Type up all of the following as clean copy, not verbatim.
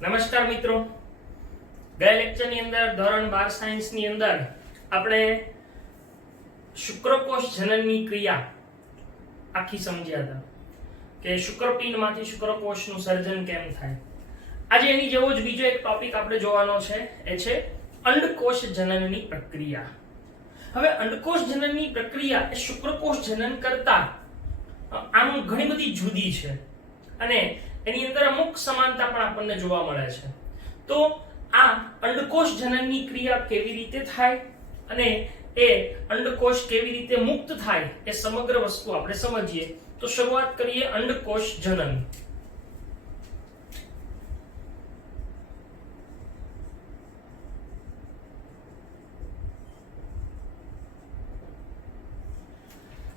નમસ્કાર મિત્રો, ગયા લેક્ચરની અંદર ધોરણ 12 સાયન્સની અંદર આપણે શુક્રકોષ જનનની ક્રિયા આખી સમજ્યા હતા કે શુક્રપિંડમાંથી શુક્રકોષનું સર્જન કેમ થાય. આજે એની જેવો જ બીજો એક ટોપિક આપણે જોવાનો છે, એ છે અંડકોષ જનનની પ્રક્રિયા. હવે અંડકોષ જનનની પ્રક્રિયા એ શુક્રકોષ જનન કરતા આમ ઘણી બધી જુદી છે અને એની અંદર અમુક સમાનતા પણ આપણને જોવા મળે છે. તો આ અંડકોષ જનનની ક્રિયા કેવી રીતે થાય અને એ અંડકોષ કેવી રીતે મુક્ત થાય એ સમગ્ર વસ્તુ આપણે સમજીએ. તો શરૂઆત કરીએ અંડકોષ જનન.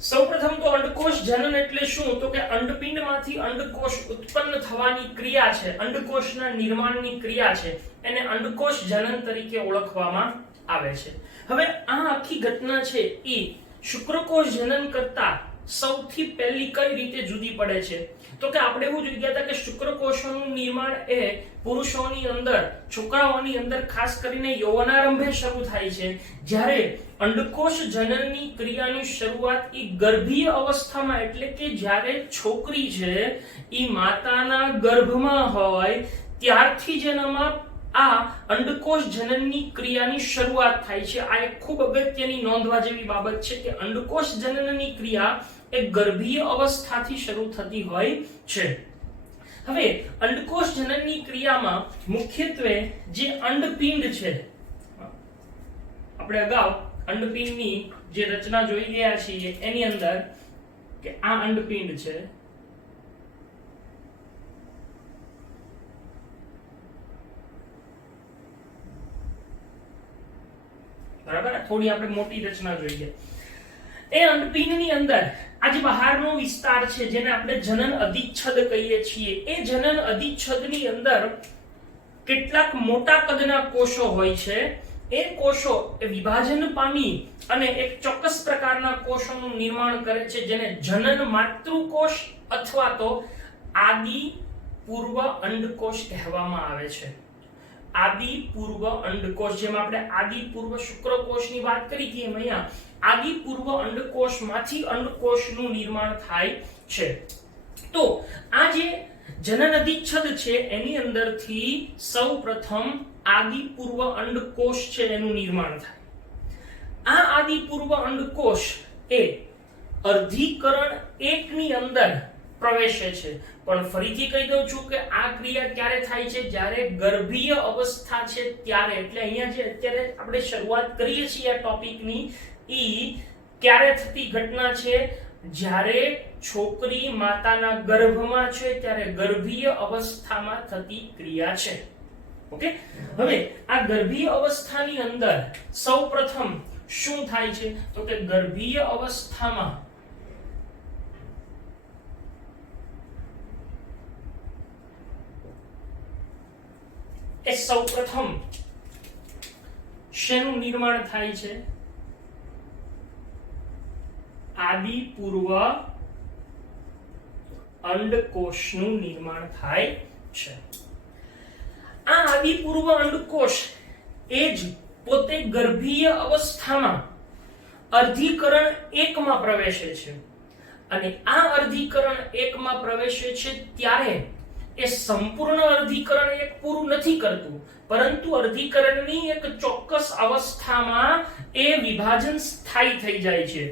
સૌપ્રથમ તો અંડકોષ જનન એટલે શું? તો કે અંડપિંડમાંથી અંડકોષ ઉત્પન્ન થવાની ક્રિયા છે, અંડકોષના નિર્માણની ક્રિયા છે, એને અંડકોષ જનન તરીકે ઓળખવામાં આવે છે. હવે આ આખી ઘટના છે એ શુક્રકોષ જનન કરતા સૌથી પહેલી કઈ રીતે જુદી પડે છે? તો કે આપણે એવું જોઈ ગયા હતા કે શુક્રકોષોનું નિર્માણ એ પુરુષોની અંદર, છોકરાઓની અંદર ખાસ કરીને યૌવનારંભે શરૂ થાય છે, જ્યારે અંડકોષ જનનની ક્રિયાની શરૂઆત એ ગર્ભીય અવસ્થામાં, એટલે કે જ્યારે છોકરી છે એ માતાના ગર્ભમાં હોય ત્યારથી જ એનામાં આ અંડકોષ જનનની ક્રિયાની શરૂઆત થાય છે. આ એક ખૂબ અગત્યની નોંધવા જેવી બાબત છે કે અંડકોષ જનનની ક્રિયા એ ગર્ભીય અવસ્થાથી શરૂ થતી હોય છે. હવે અંડકોષ જનનની ક્રિયામાં મુખ્યત્વે જે અંડપિંડ છે, આપણે અગાઉ અંડપિંડની જે રચના જોઈ ગયા છીએ એની અંદર કે આ અંડપિંડ છે, બરાબર, થોડી આપણે મોટી રચના જોઈએ. એ અંડપિંડની અંદર આ જે બહારનો વિસ્તાર છે જેને આપણે જનન અધિચ્છદ કહીએ છીએ, એ જનન અધિચ્છદની અંદર કેટલાક મોટા કદના કોષો હોય છે. એ કોષો એ વિભાજન પામી અને એક ચોક્કસ પ્રકારના કોષોનું નિર્માણ કરે છે જેને જનન માતૃકોષ અથવા તો આદિ પૂર્વ અંડકોષ કહેવામાં આવે છે. આદિ પૂર્વ અંડકોષ, જેમ આપણે આદિ પૂર્વ શુક્રકોષની વાત કરી હતી એમ અહીંયા આદિ પૂર્વ અંડકોષમાંથી અંડકોષનું નિર્માણ થાય છે. તો આ જે જનન અધિચ્છદ છે એની અંદરથી સૌપ્રથમ આદિ પૂર્વ અંડકોષ છે એનું નિર્માણ થાય. આ આદિ પૂર્વ અંડકોષ એ અર્ધીકરણ 1 ની અંદર પ્રવેશે છે. પણ ફરીથી કહી દઉં છું કે આ ક્રિયા ક્યારે થાય છે? જ્યારે ગર્ભીય અવસ્થા છે ત્યારે. એટલે અહીંયા જે અત્યારે આપણે શરૂઆત કરીએ છીએ આ ટોપિકની, ઈ ક્યારે થતી ઘટના છે? જ્યારે છોકરી માતાના ગર્ભમાં છે ત્યારે ગર્ભીય અવસ્થામાં થતી ક્રિયા છે. ઓકે, હવે આ ગર્ભીય અવસ્થાની અંદર સૌપ્રથમ શું થાય છે? તો કે ગર્ભીય અવસ્થામાં એ સૌપ્રથમ શેનું નિર્માણ થાય છે? આદિ પૂર્વ અંડકોષનું નિર્માણ થાય છે. આ આદિ પૂર્વ અંડકોષ એ જ પોતે ગર્ભીય અવસ્થામાં અર્ધીકરણ 1 માં પ્રવેશે છે અને આ અર્ધીકરણ 1 માં પ્રવેશે છે ત્યારે એ સંપૂર્ણ અર્ધીકરણ 1 પૂરું નથી કરતું, પરંતુ અર્ધીકરણની એક ચોક્કસ અવસ્થામાં એ વિભાજન સ્થાયી થઈ જાય છે.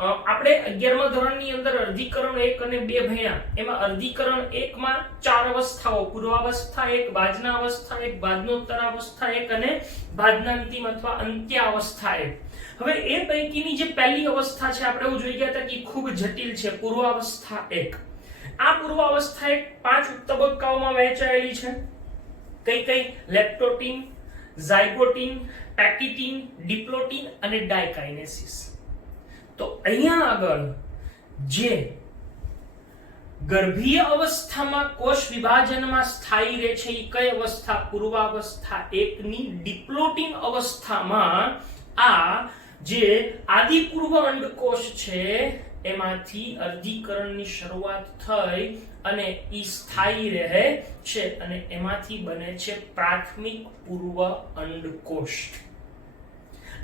આપણે 11મા ધોરણની અંદર અર્ધીકરણ 1 અને 2 ભણ્યા. એમાં અર્ધીકરણ 1 માં 4 અવસ્થાઓ, પૂર્વાવસ્થા 1, બાજના અવસ્થા 1, બાજનોત્તર અવસ્થા 1 અને બાજનાંતિમ અથવા અંત્યાવસ્થા 1. હવે એ પૈકીની જે પહેલી અવસ્થા છે આપણે એવું જોઈ ગયા હતા કે ખૂબ જટિલ છે, પૂર્વાવસ્થા 1. આ પૂર્વાવસ્થા 5 તબક્કાઓમાં વહેંચાયેલી છે. કઈ કઈ? લેપ્ટોટીન, ઝાયગોટીન, પેકિટીન, ડિપ્લોટીન અને ડાયકાઇનેસિસ. તો અહીંયા આગળ જે ગર્ભીય અવસ્થામાં કોષ વિભાજનમાં સ્થાયી રહે છે એ કઈ અવસ્થા? પૂર્વાવસ્થા 1 ની ડિપ્લોટીન અવસ્થામાં આ જે આદિ પૂર્વ અંડકોષ છે એમાંથી અર્ધીકરણની શરૂઆત થઈ અને ઈ સ્થાયી રહે છે અને એમાંથી બને છે પ્રાથમિક પૂર્વ અંડકોષ.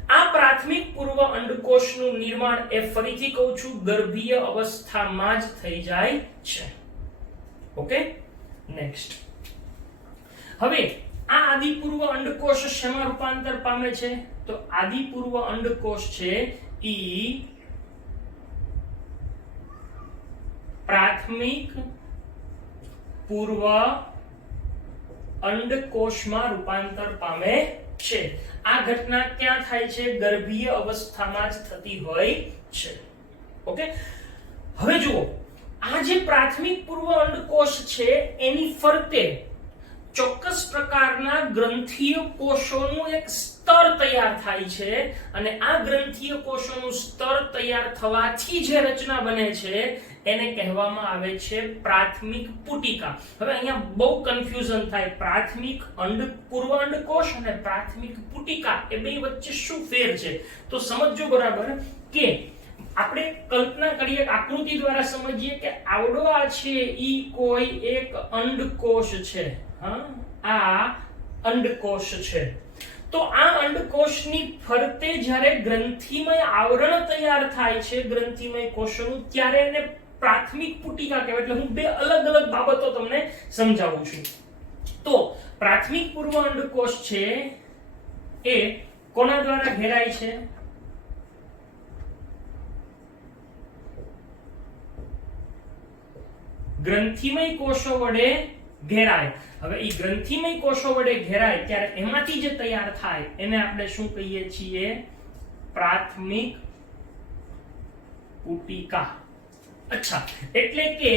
આ પ્રાથમિક પૂર્વ અંડકોષનું નિર્માણ એ ફરીથી કહું છું ગર્ભીય અવસ્થામાં જ થઈ જાય છે. Okay, next. હવે આ આદિપૂર્વ અંડકોષ શેમાં રૂપાંતર પામે છે? તો આદિપૂર્વ અંડકોષ છે ઈ પ્રાથમિક પૂર્વ અંડકોષમાં રૂપાંતર પામે છે. આ ઘટના ક્યાં થાય છે? ગર્ભીય અવસ્થામાં જ થતી હોય છે. ઓકે, હવે જુઓ, આ જે પ્રાથમિક પૂર્વ અંડકોષ છે એની ફરતે ચોક્કસ પ્રકારના ગ્રંથીય કોષોનું એક સ્તર તૈયાર થાય છે અને આ ગ્રંથીય કોષોનું સ્તર તૈયાર થવાથી જે રચના બને છે એને કહેવામાં આવે છે પ્રાથમિક પુટિકા. હવે અહીંયા બહુ કન્ફ્યુઝન થાય, પ્રાથમિક પૂર્વ અંડકોષ અને પ્રાથમિક પુટિકા એ બે વચ્ચે શું ફેર છે? તો સમજજો બરાબર કે આપણે કલ્પના કરીએ, આકૃતિ દ્વારા સમજીએ કે આવડો આ છે ઈ કોઈ એક અંડકોષ છે. આ અંડકોષ છે. તો આ અંડકોષની ફરતે જ્યારે ગ્રંથિમય આવરણ તૈયાર થાય છે ગ્રંથિમય કોષોનું, ત્યારે એને પ્રાથમિક પુટિકા કહેવાય. એટલે હું બે અલગ અલગ બાબતો તમને સમજાવું છું. તો પ્રાથમિક પૂર્વ અંડકોષ છે એ કોના દ્વારા ઘેરાય છે? ગ્રંથિમય કોષો વડે ઘેરાય. હવે ઈ ગ્રંથિમય કોષો વડે ઘેરાય ત્યારે એમાંથી જે તૈયાર થાય એને આપણે શું કહીએ છીએ? પ્રાથમિક પુટિકા. અચ્છા, એટલે કે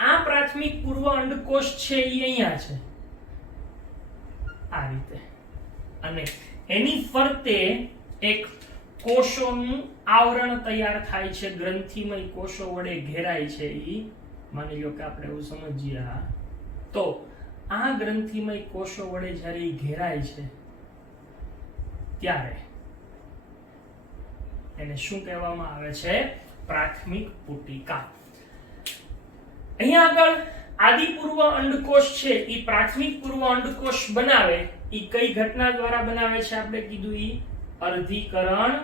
આ પ્રાથમિક પૂર્વ અંડકોષ છે ઈ અહીંયા છે આ રીતે, અને એની ફરતે એક કોષોનું આવરણ તૈયાર થાય છે, ગ્રંથિમય કોષો વડે ઘેરાય છે. ઈ માની લો કે આપણે એવું સમજીએ. તો આ ગ્રંથિમય કોષો વડે જ્યારે ઘેરાય છે ત્યારે એને શું કહેવામાં આવે છે? પ્રાથમિક પુટિકા. અહીંયા આગળ આદિપૂર્વ અંડકોષ છે ઈ પ્રાથમિક પૂર્વ અંડકોષ બનાવે. ઈ કઈ ઘટના દ્વારા બનાવે છે? આપણે કીધું ઈ અર્ધીકરણ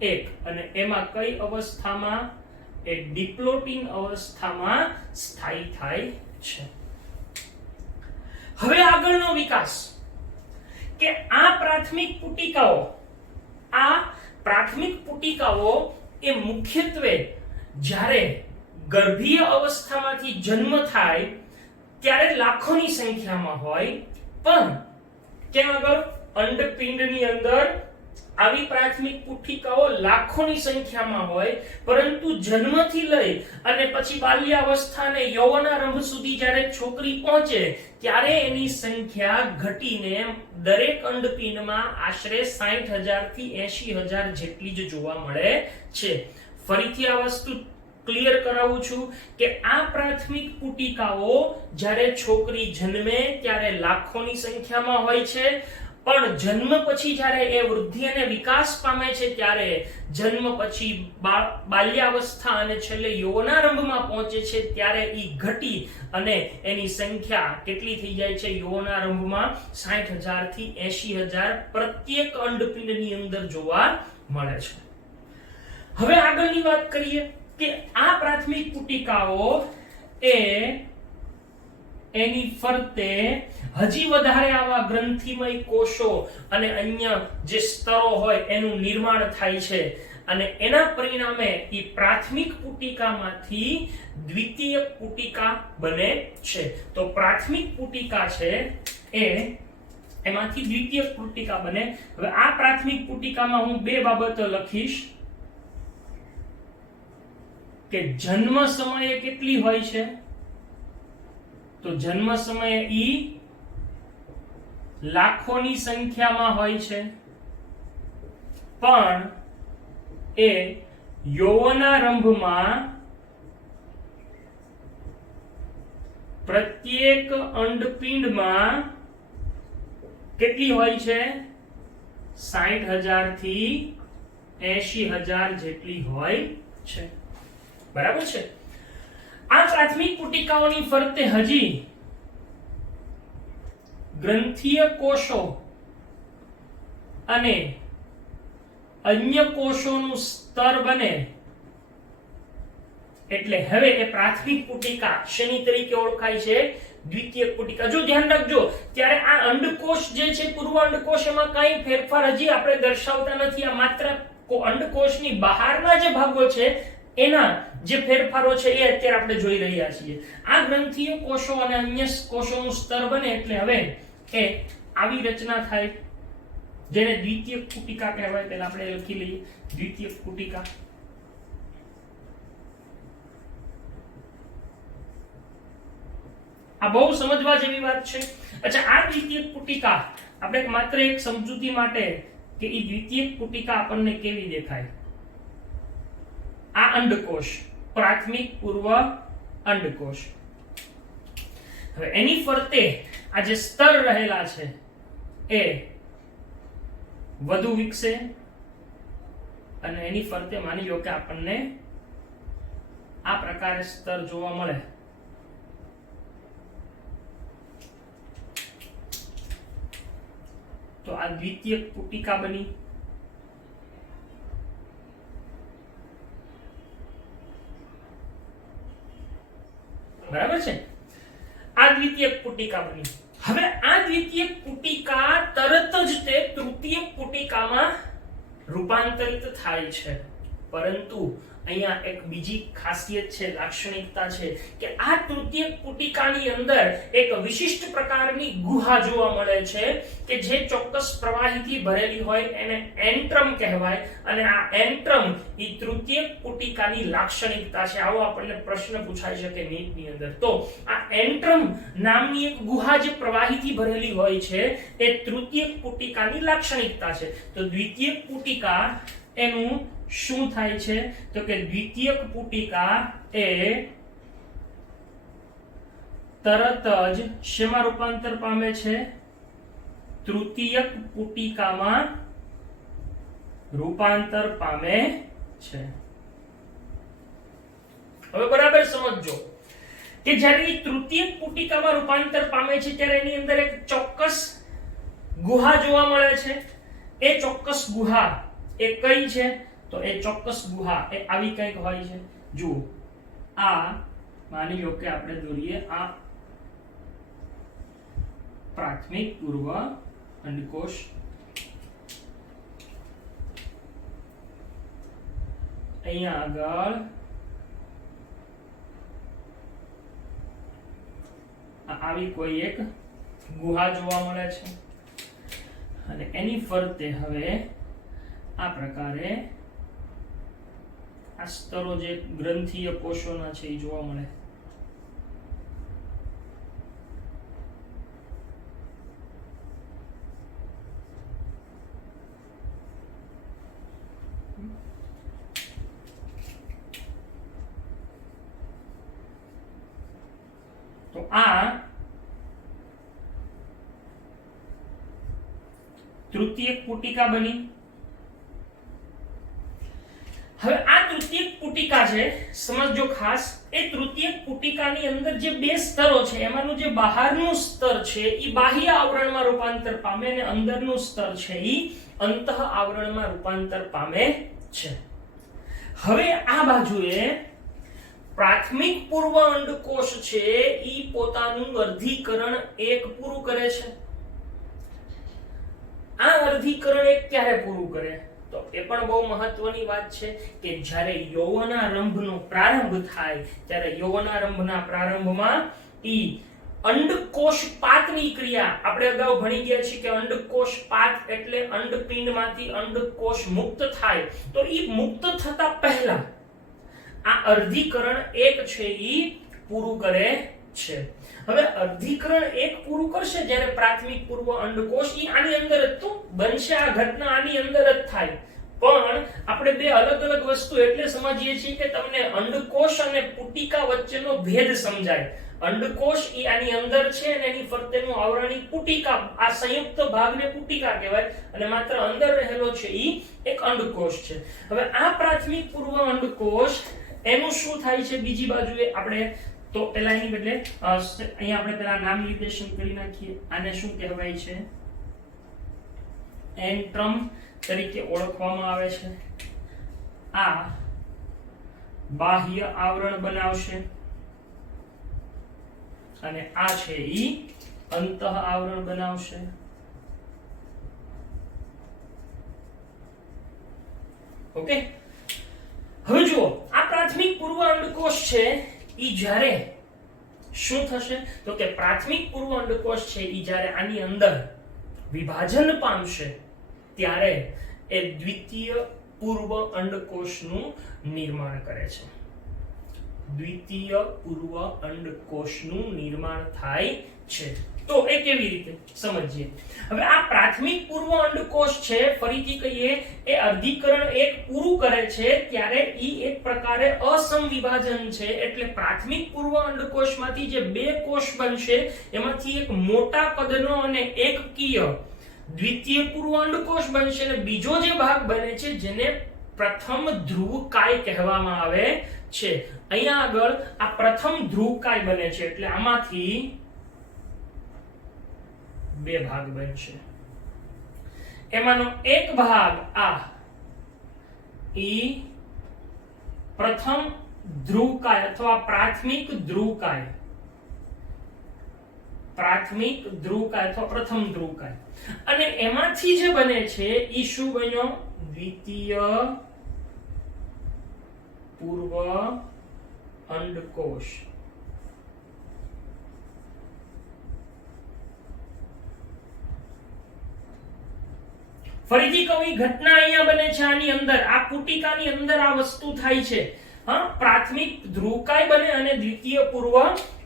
1. અને એમાં કઈ અવસ્થામાં? એ ડિપ્લોટિન અવસ્થામાં સ્થાયી થાય છે. હવે આગળનો વિકાસ કે આ પ્રાથમિક પુટિકાઓ એ મુખ્યત્વે જ્યારે ગર્ભીય અવસ્થામાંથી જન્મ થાય ત્યારે લાખોની સંખ્યામાં હોય, પણ કેમ આગળ અંડપિંડની અંદર આવી પ્રાથમિક પુટિકાઓ લાખોની સંખ્યામાં હોય, પરંતુ જન્મથી લઈ અને પછી બાલ્યાવસ્થા અને યૌવનારંભ સુધી જ્યારે છોકરી પહોંચે ત્યારે એની સંખ્યા ઘટીને દરેક અંડપિંડમાં આશરે 60,000 થી 80,000 જેટલી જ જોવા મળે છે. ફરીથી આ વસ્તુ ક્લિયર કરાવું છું કે આ પ્રાથમિક પુટિકાઓ જ્યારે છોકરી જન્મે ત્યારે લાખોની સંખ્યામાં હોય છે, પણ જન્મ પછી જ્યારે એ વૃદ્ધિ અને વિકાસ પામે છે ત્યારે જન્મ પછી બાલ્યાવસ્થા અને છેલ્લે યૌવનારંભમાં પહોંચે છે ત્યારે ઈ ઘટી અને એની સંખ્યા કેટલી થઈ જાય છે? યૌવનારંભમાં 60,000 થી 80,000 પ્રત્યેક અંડપિંડની અંદર જોવા મળે છે. હવે આગળની વાત કરીએ કે આ પ્રાથમિક પુટિકાઓ એ એની ફરતે હજી વધારે આવા ગ્રંથિમય કોષો અને અન્ય જે સ્તરો હોય એનું નિર્માણ થાય છે અને એના પરિણામે ઈ પ્રાથમિક પુટિકામાંથી દ્વિતીયક પુટિકા બને છે. તો પ્રાથમિક પુટિકા છે એમાંથી દ્વિતીયક પુટિકા બને. હવે આ પ્રાથમિક પુટિકામાં હું બે બાબતો લખીશ કે જન્મ સમયે કેટલી હોય છે? તો જન્મ સમયે ઈ લાખોની સંખ્યામાં હોય છે, પણ એ યૌવનારંભમાં પ્રત્યેક અંડપિંડમાં કેટલી હોય છે? 60,000 થી 80,000 જેટલી હોય છે. બરાબર છે? આ પ્રાથમિક પુટિકાઓની ફરતે હજી ગ્રંથીય કોષો અને અન્ય કોષોનું સ્તર બને એટલે હવે એ પ્રાથમિક પુટિકા શેની તરીકે ઓળખાય છે? દ્વિતીયક પુટિકા. જો ધ્યાન રાખજો, ત્યારે આ અંડકોષ જે છે પૂર્વ અંડકોષ, એમાં કઈ ફેરફાર હજી આપણે દર્શાવતા નથી. આ માત્ર અંડકોષની બહારના જે ભાગો છે એના જે ફેરફારો છે એ અત્યારે આપણે જોઈ રહ્યા છીએ. આ ગ્રંથીય કોષો અને અન્ય કોષોનું સ્તર બને એટલે હવે એ આવી રચના થાય જેને દ્વિતીયક પુટિકા કહેવાય. પહેલા આપણે લખી લઈએ દ્વિતીયક પુટિકા. આ બહુ સમજવા જેવી વાત છે. અચ્છા, આ દ્વિતીયક પુટિકા આપણે માત્ર એક સમજૂતી માટે કે એ દ્વિતીયક પુટિકા આપણને કેવી દેખાય. આ અંડકોષ, પ્રાથમિક પૂર્વ અંડકોષ. હવે એની ફરતે આ જે સ્તર રહેલા છે એ વધુ વિકસે અને એની ફરતે માની લો કે આપણને આ પ્રકારે સ્તર જોવા મળે. તો આ દ્વિતીયક પુટિકા બની. બરાબર છે? આ દ્વિતીયક પુટિકા બની. હવે આ દ્વિતીયક પુટિકા તરત જ તે તૃતીયક પુટિકામાં રૂપાંતરિત થાય છે. પરંતુ અહીંયા એક બીજી ખાસિયત છે, લાક્ષણિકતા છે કે આ તૃતીયક પુટિકાની અંદર એક વિશિષ્ટ પ્રકારની ગુહા જોવા મળે છે કે જે ચોક્કસ પ્રવાહીથી ભરેલી હોય, એને એન્ટ્રમ કહેવાય. અને આ એન્ટ્રમ એ તૃતીયક પુટિકાની લાક્ષણિકતા છે. આવો આપણને પ્રશ્ન પૂછાઈ શકે નીટની અંદર. તો આ એન્ટ્રમ નામની એક ગુહા જે પ્રવાહીથી ભરેલી હોય છે એ તૃતીયક પુટિકાની લાક્ષણિકતા છે. તો દ્વિતીયક પુટિકા એનું શું થાય છે? તો કે દ્વિતીયક પુટિકા એ તરત જ શેમાં રૂપાંતર પામે છે? તૃતીયક પુટિકામાં રૂપાંતર પામે છે. હવે બરાબર સમજજો કે જ્યારે તૃતીયક પુટિકામાં રૂપાંતર પામે છે ત્યારે એની અંદર એક ચોક્કસ ગુહા જોવા મળે છે. એ ચોક્કસ ગુહા એ કઈ છે? તો એ ચોક્કસ ગુહા એ આવી કંઈક હોય છે. જુઓ, આ માની લો કે આપણે દોરીએ આ પ્રાથમિક પૂર્વ અંડકોષ. અહીંયા આગળ આવી કોઈ એક ગુહા જોવા મળે છે અને એની ફરતે હવે આ પ્રકારે આ સ્તરો જે ગ્રંથીય કોષોના છે એ જોવા મળે. તો આ તૃતીયક પુટિકા બની. હવે આ તૃતીયક પુટિકા છે, સમજજો ખાસ, એ તૃતીયક પુટિકાની અંદર જે બે સ્તરો છે એમાંનું જે બહારનું સ્તર છે એ બાહ્ય આવરણમાં રૂપાંતર પામે અને અંદરનું સ્તર છે એ અંતઃ આવરણમાં રૂપાંતર પામે છે. હવે આ બાજુએ પ્રાથમિક પૂર્વ અંડકોષ છે એ પોતાનું વર્ધીકરણ એક પૂરું કરે છે. આ વર્ધીકરણ એક ક્યારે પૂરું કરે? તો એ પણ બહુ મહત્વની વાત છે કે જ્યારે યૌવનારંભનો પ્રારંભ થાય ત્યારે યૌવનારંભના પ્રારંભમાં ઈ અંડકોષપાતની ક્રિયા આપણે અગાઉ ભણી ગયા છીએ કે અંડકોષપાત એટલે અંડપિંડમાંથી અંડકોષ મુક્ત થાય. તો ઈ મુક્ત થતા પહેલા આ અર્ધીકરણ એક છે ઈ પૂરું કરે છે. હવે અર્ધીકરણ એક પૂરું કરશે જ્યારે પ્રાથમિક પૂર્વ અંડકોષ ઈ આની અંદર જ તો બનશે. આ ઘટના આની અંદર જ થાય. પણ આપણે બે અલગ અલગ વસ્તુ એટલે સમજીએ છીએ કે તમને અંડકોષ અને પુટિકા વચ્ચેનો ભેદ સમજાય. અંડકોષ ઈ આની અંદર છે અને એની ફરતેનું આવરણી પુટિકા, આ સંયુક્ત ભાગને પુટિકા કહેવાય અને માત્ર અંદર રહેલો છે ઈ એક અંડકોષ છે. હવે આ પ્રાથમિક પૂર્વ અંડકોષ એનું શું થાય છે? બીજી બાજુએ આપણે તો પેલા એની બદલે અહીંયા આપણે પેલા નામ નિર્દેશન કરી નાખીએ. આને શું કહેવાય છે? એન્ટ્રમ તરીકે ઓળખવામાં આવે છે. આ બાહ્ય આવરણ બનાવશે અને આ છે ઈ અંતઃ આવરણ બનાવશે. ઓકે, હવે જુઓ આ પ્રાથમિક પૂર્વ અંડકોષ છે ઈ જ્યારે શું થશે તો કે પ્રાથમિક પૂર્વ અંડકોષ છે ઈ જ્યારે આની અંદર વિભાજન પામશે ત્યારે એ દ્વિતીય પૂર્વ અંડકોષનું નિર્માણ કરે છે. દ્વિતીય પૂર્વ અંડકોષનું નિર્માણ થાય છે. તો એ કેવી રીતે સમજીએ. હવે આ પ્રાથમિક પૂર્વ અંડકોષ છે, ફરીથી કહીએ, એ અર્ધીકરણ એક પૂરું કરે છે ત્યારે ઈ એક પ્રકારે અસમવિભાજન છે. એટલે પ્રાથમિક પૂર્વ અંડકોષમાંથી જે બે કોષ બનશે એમાંથી એક મોટા કદનો અને એકકીય દ્વિતીય પૂર્વ અંડકોષ બનશે અને બીજો જે ભાગ બને છે જેને પ્રથમ ધ્રુવકાય કહેવામાં આવે છે. અહીંયા આગળ આ પ્રથમ ધ્રુવકાય બને છે એટલે આમાંથી બે ભાગ બનશે. એમાંનો એક ભાગ આ ઈ પ્રથમ ધ્રુવકાય અથવા પ્રાથમિક ધ્રુવકાય અથવા પ્રથમ ધ્રુવકાય અને એમાંથી જે બને છે ઈ શું બન્યો? દ્વિતીય પૂર્વ અંડકોષ. ફરીથી કહું, ઘટના અહીંયા બને છે આની અંદર, આ પુટિકાની અંદર આ વસ્તુ થાય છે. પ્રાથમિક ધ્રુવકાય બને અને દ્વિતીય પૂર્વ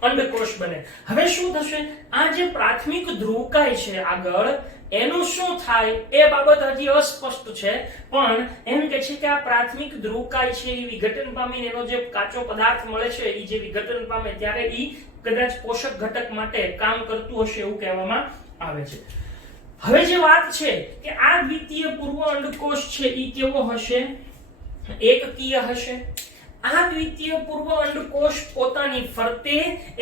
અંડકોષ બને. હવે શું થશે? આ જે પ્રાથમિક ધ્રુવકાય છે આગળ એનું શું થાય એ બાબત હજી અસ્પષ્ટ છે, પણ એમ કે છે કે આ પ્રાથમિક ધ્રુવકાય છે એ વિઘટન પામીને એનો જે કાચો પદાર્થ મળે છે એ જે વિઘટન પામે ત્યારે ઈ કદાચ પોષક ઘટક માટે કામ કરતું હશે એવું કહેવામાં આવે છે. હવે જે વાત છે કે આ દ્વિતીય પૂર્વ અંડકોષ છે ઈ કેવો હશે? એકકીય હશે. આ દ્વિતીય પૂર્વ અંડકોષ પોતાની ફરતે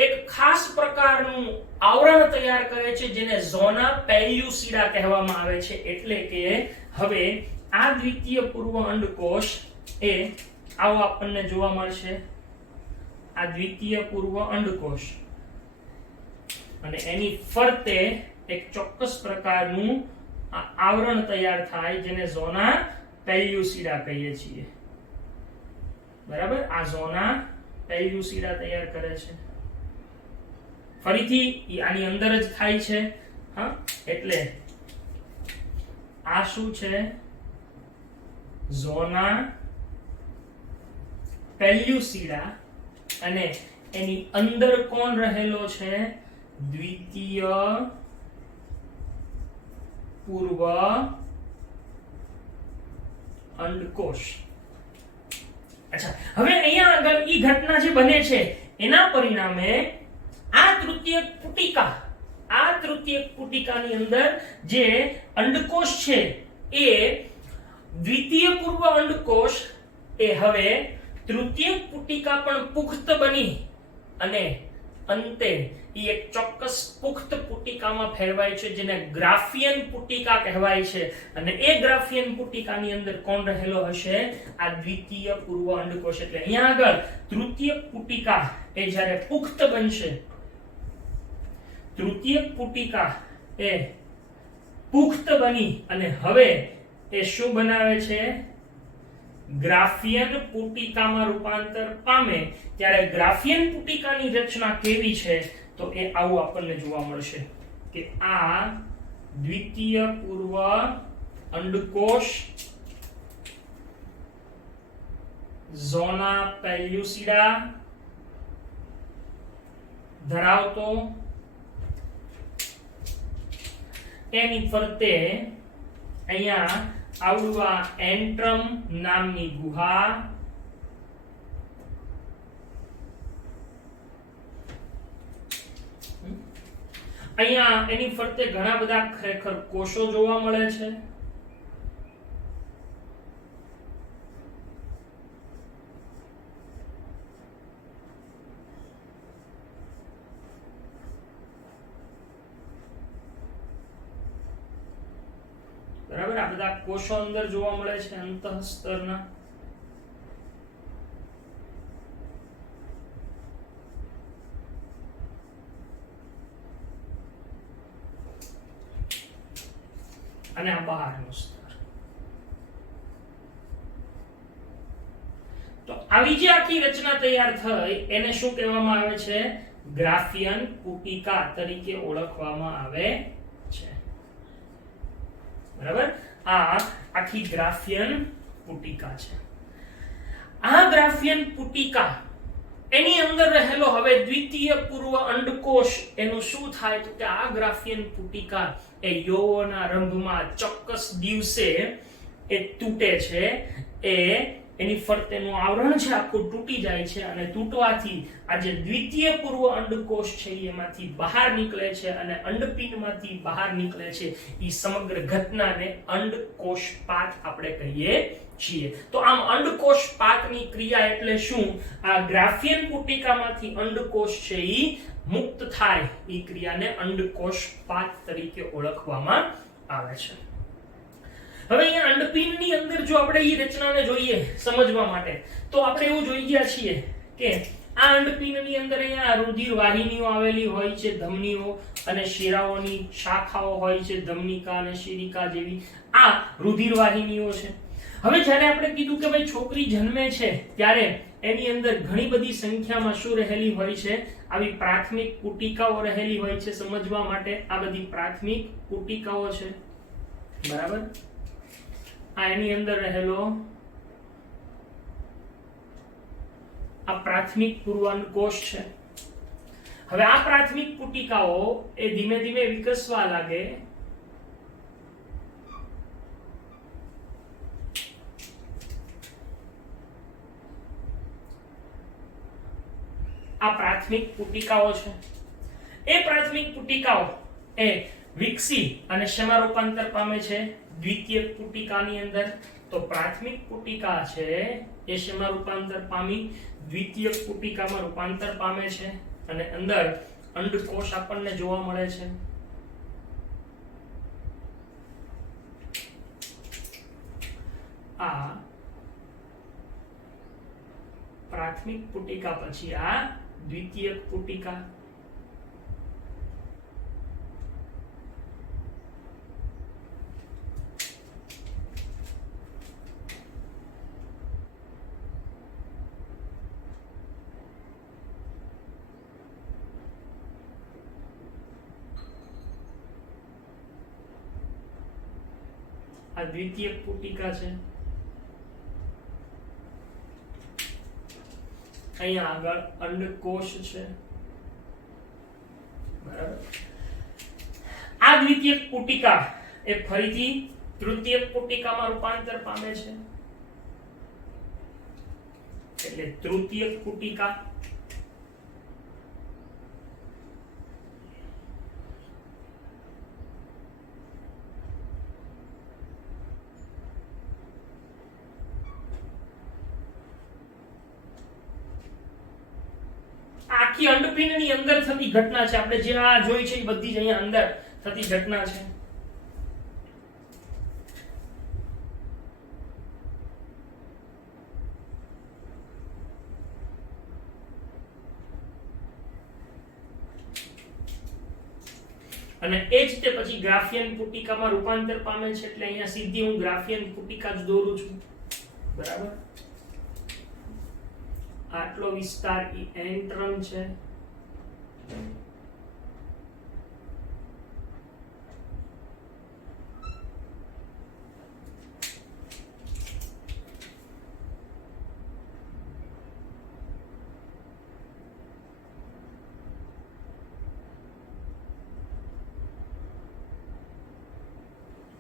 એક ખાસ પ્રકારનું આવરણ તૈયાર કરે છે જેને ઝોના પેલ્યુસિડા કહેવામાં આવે છે. એટલે કે હવે આ દ્વિતીય પૂર્વ અંડકોષ એ આવો આપણને જોવા મળશે. આ દ્વિતીય પૂર્વ અંડકોષ અને એની ફરતે એક ચોક્કસ પ્રકારનું આવરણ તૈયાર થાય જેને ઝોના પેલ્યુસિડા કહીએ છીએ. બરાબર, આ ઝોના પેલ્યુસિડા તૈયાર કરે છે. ફરીથી આની અંદર જ થાય છે. એટલે આ શું છે? ઝોના પેલ્યુસિડા અને એની અંદર કોણ રહેલો છે? દ્વિતીય પૂર્વ અંડકોષ. અચ્છા, હવે અહીંયા આગળ ઈ ઘટના જે બને છે એના પરિણામે આ તૃતીયક પુટિકાની અંદર જે અંડકોષ છે એ દ્વિતીય પૂર્વ અંડકોષ એ હવે તૃતીયક પુટિકા પણ પુખ્ત બની અને અંતે ઈ એક ચોક્કસ પુખ્ત પુટિકામાં ફેરવાય છે જેને ગ્રાફિયન પુટિકા કહેવાય છે. અને એ ગ્રાફિયન પુટિકાની અંદર કોણ રહેલો હશે? આ દ્વિતીય પૂર્વ અંડકોષ. એટલે અહીંયા આગળ તૃતીયક પુટિકા એ જ્યારે પુખ્ત બનશે, તૃતીયક પુટિકા એ પુખ્ત બની અને હવે એ શું બનાવે છે? ગ્રાફિયન પુટિકામાં રૂપાંતર પામે ત્યારે ગ્રાફિયન પુટિકાની રચના કેવી છે તો એ આવું આપણને જોવા મળશે કે આ દ્વિતીય પૂર્વ અંડકોષ ઝોના પેલ્યુસિડા ધરાવતો, એની ફરતે અહીંયા આવડું એન્ટ્રમ નામની ગુહા, અહીંયા એની ફરતે ઘણા બધા ખરેખર કોષો જોવા મળે છે. બરાબર આ બધા કોષો અંદર જોવા મળે છે અંતઃસ્તરના અને આ બહારનું સ્તર. તો આવી જે આખી રચના તૈયાર થઈ એને શું કહેવામાં આવે છે? ગ્રાફિયન પુટિકા તરીકે ઓળખવામાં આવે છે. બરાબર આ આખી ગ્રાફિયન પુટિકા છે. આ ગ્રાફિયન પુટિકા એની અંદર રહેલો હવે દ્વિતીય પૂર્વ અંડકોષ એનું શું થાય તો કે આ ગ્રાફિયન પુટિકા એ યૌવના રંભમાં ચોક્કસ દિવસે એ તૂટે છે. એની ફરતેનું આવરણ છે આખું તૂટી જાય છે અને તૂટવાથી આ જે દ્વિતીય પૂર્વ અંડકોષ છે એમાંથી બહાર નીકળે છે અને અંડપિંડમાંથી બહાર નીકળે છે. એ સમગ્ર ઘટનાને અંડકોષપાત આપણે કહીએ છીએ. તો આમ અંડકોષપાતની ક્રિયા એટલે શું? આ ગ્રાફિયન પુટિકામાંથી અંડકોષ છે ઈ મુક્ત થાય એ ક્રિયાને અંડકોષપાત તરીકે ઓળખવામાં આવે છે. હવે અહીંયા અંડપિંડની અંદર જો આપણે એ રચનાને જોઈએ સમજવા માટે તો આપણે એવું જોઈ ગયા છીએ કે આ અંડપિંડની અંદર અહીંયા રુધિર વાહિનીઓ આવેલી હોય છે, ધમનીઓ અને શિરાઓની શાખાઓ હોય છે, ધમનિકા અને શિરિકા જેવી આ રુધિર વાહિનીઓ છે. હવે જ્યારે આપણે કીધું કે ભાઈ છોકરી જન્મે છે ત્યારે એની અંદર ઘણી બધી સંખ્યામાં શું રહેલી હોય છે? આવી પ્રાથમિક પુટિકાઓ રહેલી હોય છે. સમજવા માટે આ બધી પ્રાથમિક પુટિકાઓ છે. બરાબર આ એની અંદર રહેલો આ પ્રાથમિક પૂર્વાંડકોષ છે. હવે આ પ્રાથમિક પુટિકાઓ એ ધીમે ધીમે વિકસવા લાગે. આ પ્રાથમિક પુટિકાઓ છે. એ પ્રાથમિક પુટિકાઓ એ વિકસી અને શેમાં રૂપાંતર પામે છે? દ્વિતીય પુટિકાની અંદર. તો પ્રાથમિક પુટિકા છે એ શેમાં રૂપાંતર પામી? દ્વિતીય પુટિકામાં રૂપાંતર પામે છે અને અંદર અંડકોષ આપણને જોવા મળે છે. આ પ્રાથમિક પુટિકા પછી આ દ્વિતીય પુટિકા. આ દ્વિતીય પુટિકા છે. અહીંયા આગળ અંડકોષ છે. બરાબર આ દ્વિતીય પુટિકા એ ફરીથી તૃતીય પુટિકામાં રૂપાંતર પામે છે એટલે તૃતીય પુટિકા. આખી અંડપિંડની અંદર થતી ઘટના છે. આપણે જે આ જોઈ છે એ બધી જ અહીંયા અંદર થતી ઘટના છે. અને એ જ તે પછી ગ્રાફિયન પુટિકામાં રૂપાંતર પામે છે એટલે અહીંયા સીધી હું ગ્રાફિયન પુટિકા જ દોરું છું. બરાબર આટલો વિસ્તાર ઈ એન્ટ્રમ છે.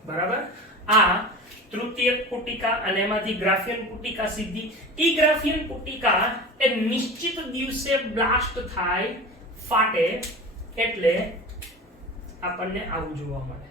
બરાબર આ તૃતીય પુટિકા અને એમાંથી ગ્રાફિયન પુટિકા સીધી. ઈ ગ્રાફિયન પુટિકા એ નિશ્ચિત દિવસે બ્લાસ્ટ થાય, ફાટે એટલે આપણને આવું જોવા મળે.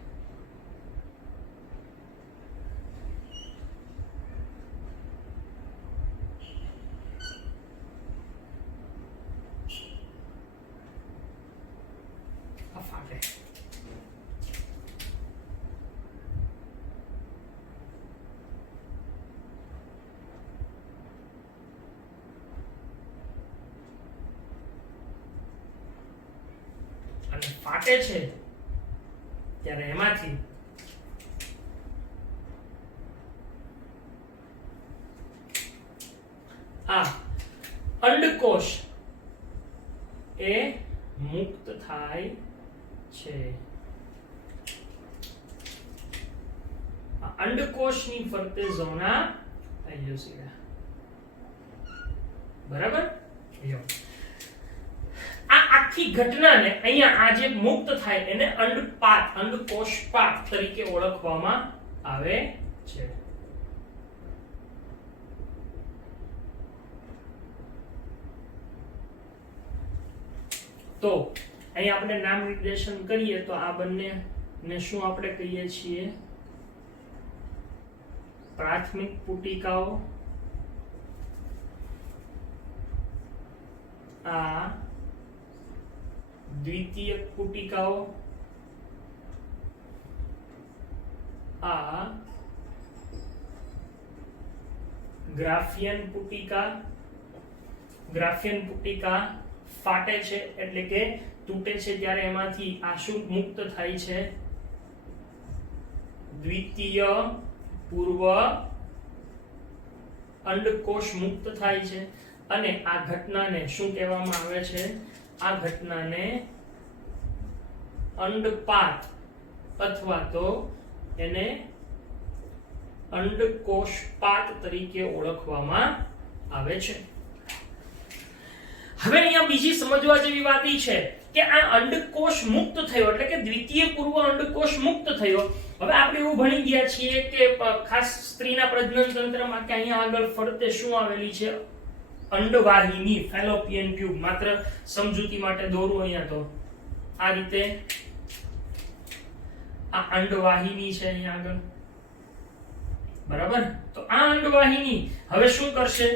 ફાટે છે ત્યારે એમાંથી આ અંડકોષ એ મુક્ત થાય છે. અંડકોષની ફરતે ઝોના પેલ્યુસિડા. બરાબર? આ આખી ઘટનાને અહીંયા આ જે મુક્ત થાય એને અંડપાત, અંડકોષપાત તરીકે ઓળખવામાં આવે છે. તો અહીં આપણે નામ નિર્દેશન કરીએ તો આ બંને ને શું આપણે કહીએ છીએ? પ્રાથમિક પુટિકાઓ, આ દ્વિતીયક પુટિકાઓ, આ ગ્રાફિયન પુટિકા. ગ્રાફિયન પુટિકા ફાટે છે એટલે કે તૂટે છે ત્યારે એમાંથી આ શું મુક્ત થાય છે? દ્વિતીય પૂર્વ અંડકોષ મુક્ત થાય છે. અને આ ઘટનાને શું કહેવામાં આવે છે? આ ઘટનાને અંડપાત અથવા તો એને અંડકોષપાત તરીકે ઓળખવામાં આવે છે. હવે અહીંયા બીજી સમજવા જેવી વાત એ છે કે આ અંડકોષ મુક્ત થયો એટલે કે દ્વિતીય પૂર્વ અંડકોષ મુક્ત થયો. હવે આપણે એવું ભણી ગયા છીએ કે ખાસ સ્ત્રીના પ્રજનન તંત્રમાં કે અહીંયા આગળ ફરતે શું આવેલી છે? અંડવાહિની, ફેલોપિયન ટ્યુબ. માત્ર સમજૂતી માટે દોરું અહીંયા તો આ રીતે આ અંડવાહિની છે અહીંયા આગળ. બરાબર? તો આ અંડવાહિની હવે શું કરશે?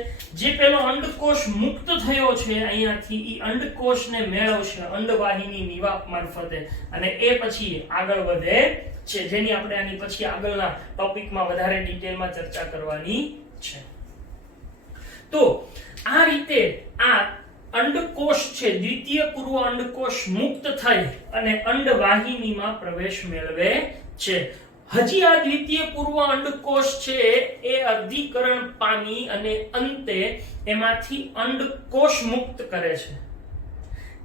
જે પેલો અંડકોષ મુક્ત થયો છે અહીંયાથી ઈ અંડકોષને મેળવશે અંડવાહિની નિવાપ મારફતે અને એ પછી આગળ વધે છે, જેની આપણે આની પછી આગળના ટોપિકમાં વધારે ડિટેલમાં ચર્ચા કરવાની છે. તો આ રીતે આ અંડકોષ છે દ્વિતીય પૂર્વ અંડકોષ મુક્ત થઈ અને અંડવાહિનીમાં પ્રવેશ મેળવે છે. હજી આ દ્વિતીય પૂર્વ અંડકોષ છે એ અર્ધીકરણ પામી અને અંતે એમાંથી અંડકોષ મુક્ત કરે છે.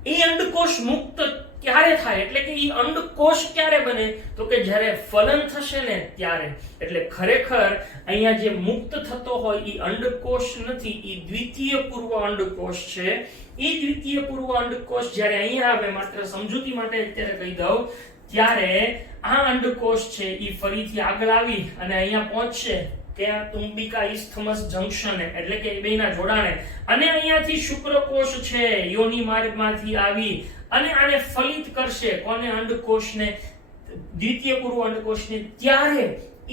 એ અંડકોષ મુક્ત ક્યારે થાય એટલે કે એ અંડકોષ ક્યારે બને? તો કે જ્યારે ફલન થશે ને ત્યારે. એટલે ખરેખર અહીંયા જે મુક્ત થતો હોય એ અંડકોષ નથી, એ દ્વિતીય પૂર્વ અંડકોષ છે. એ દ્વિતીય પૂર્વ અંડકોષ જ્યારે અહીંયા આવે, માત્ર સમજૂતી માટે અત્યારે કહી દઉં, ત્યારે આ અંડકોષ છે એ ફરીથી આગળ આવી અને અહીંયા પહોંચશે ત્યાં તુંબિકા ઇસ્થમસ જંક્શને એટલે કે બેના જોડાણે અને અહીંયાથી શુક્રકોષ છે યોની માર્ગમાંથી આવી અને આને ફલિત કરશે. કોને? અંડકોષને, દ્વિતીય પૂર્વ અંડકોષને. ત્યારે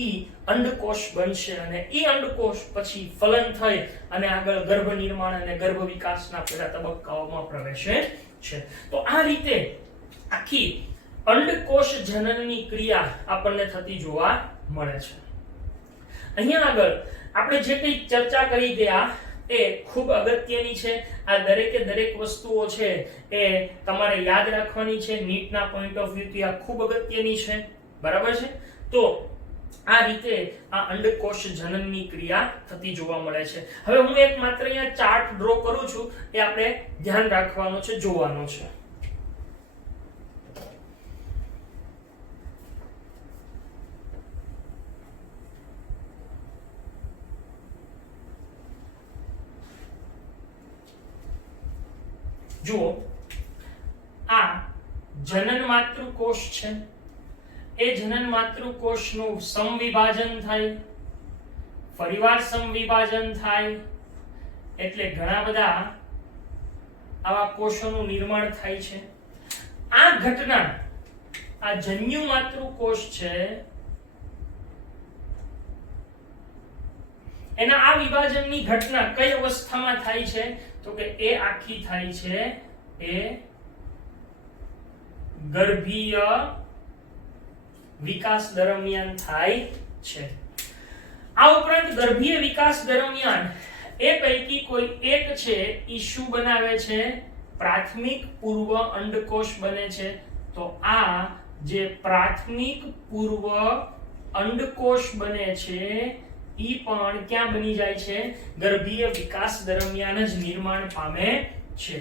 ઈ અંડકોષ બનશે અને ઈ અંડકોષ પછી ફલન થઈ અને આગળ ગર્ભ નિર્માણ અને ગર્ભ વિકાસના પેલા તબક્કાઓમાં પ્રવેશે છે. તો આ રીતે આખી અંડકોષ જનનની ક્રિયા આપણને થતી જોવા મળે છે. અહીંયા આગળ આપણે જે કંઈ ચર્ચા કરી ગયા એ ખૂબ અગત્યની છે. આ દરેકે દરેક વસ્તુઓ છે એ તમારે યાદ રાખવાની છે. નીટના પોઈન્ટ ઓફ વ્યૂ થી આ ખૂબ અગત્યની છે. બરાબર છે? તો આ રીતે આ અંડકોષ જનનની ક્રિયા થતી જોવા મળે છે. હવે હું એક માત્ર અહીંયા ચાર્ટ ડ્રો કરું છું, એ આપણે ધ્યાન રાખવાનો છે, જોવાનો છે. જુઓ, આ જનન માતૃકોષ છે. એ જનન માતૃકોષનું સમવિભાજન થાય, ફરીવાર સમવિભાજન થાય એટલે ઘણા બધા આવા કોષોનું નિર્માણ થાય છે. આ ઘટના, આ જન્યુ માતૃકોષ છે એના આ વિભાજનની ઘટના કઈ અવસ્થામાં થાય છે? તો કે એ આખી થાય છે એ ગર્ભીય વિકાસ દરમિયાન થાય છે. આ ઉપરાંત ગર્ભીય વિકાસ દરમિયાન એ પૈકી કોઈ એક છે ઈ શું બનાવે છે? પ્રાથમિક પૂર્વ અંડકોષ બને છે. તો આ જે પ્રાથમિક પૂર્વ અંડકોષ બને છે ઈ પણ ક્યાં બની જાય છે? ગર્ભીય વિકાસ દરમિયાન જ નિર્માણ પામે છે.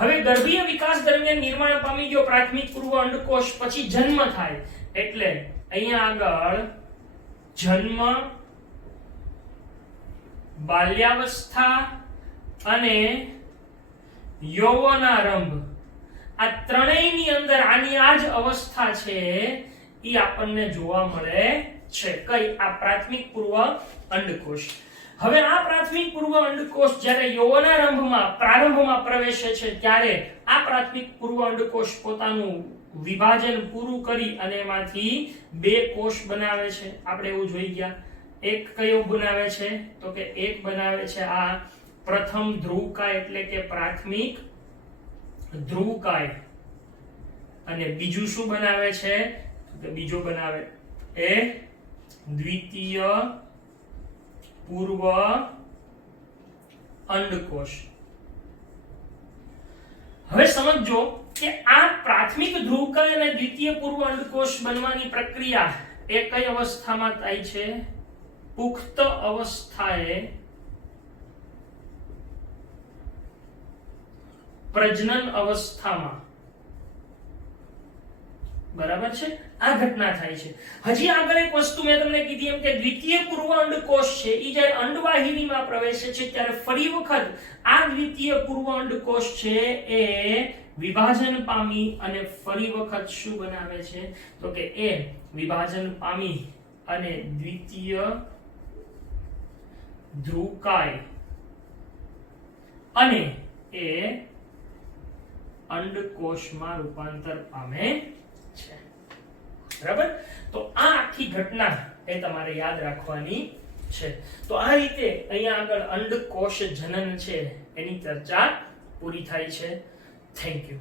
હવે ગર્ભીય વિકાસ દરમિયાન નિર્માણ પામી ગયો પ્રાથમિક પૂર્વ અંડકોષ, પછી જન્મ થાય એટલે અહીંયા આગળ જન્મ, બાલ્યાવસ્થા અને યૌવનારંભ, આ ત્રણેયની અંદર આની આ જ અવસ્થા છે ઈ આપણને જોવા મળે છે. કઈ? આ પ્રાથમિક પૂર્વ અંડકોષ. હવે આ પ્રાથમિક પૂર્વ અંડકોષ જ્યારે યૌવનારંભમાં પ્રારંભમાં પ્રવેશે છે ત્યારે આ પ્રાથમિક પૂર્વ અંડકોષ પોતાનું વિભાજન પૂરું કરી અને એમાંથી બે કોષ બનાવે છે. આપણે એવું જોઈ ગયા. એક કયો બનાવે છે? તો કે એક બનાવે છે આ પ્રથમ ધ્રુવકાય એટલે કે પ્રાથમિક ધ્રુવકાય, અને બીજું શું બનાવે છે? તો બીજો બનાવે એ દ્વિતીય પૂર્વ અંડકોષ. હવે સમજો કે આ પ્રાથમિક ધ્રુવકાય અને દ્વિતીય પૂર્વ અંડકોષ બનવાની પ્રક્રિયા એ કઈ અવસ્થામાં થાય છે? પુખ્ત અવસ્થાએ પ્રજનન અવસ્થામાં. બરાબર છે? આ ઘટના થાય છે. હજી આગળ એક વસ્તુ મેં તમને કીધી એમ કે દ્વિતીય પૂર્વ અંડકોષ છે ઈ જ્યારે અંડવાહિનીમાં પ્રવેશે છે ત્યારે ફરી વખત આ દ્વિતીય પૂર્વ અંડકોષ છે એ વિભાજન પામી અને ફરી વખત શું બનાવે છે? તો કે એ વિભાજન પામી અને દ્વિતીય ધ્રુવકાય અને એ અંડકોષમાં રૂપાંતર પામે છે. બરાબર? તો આ આખી ઘટના એ તમારે યાદ રાખવાની છે. તો આ રીતે અહીંયા આગળ અંડકોષ જનન છે એની ચર્ચા પૂરી થાય છે. Thank you.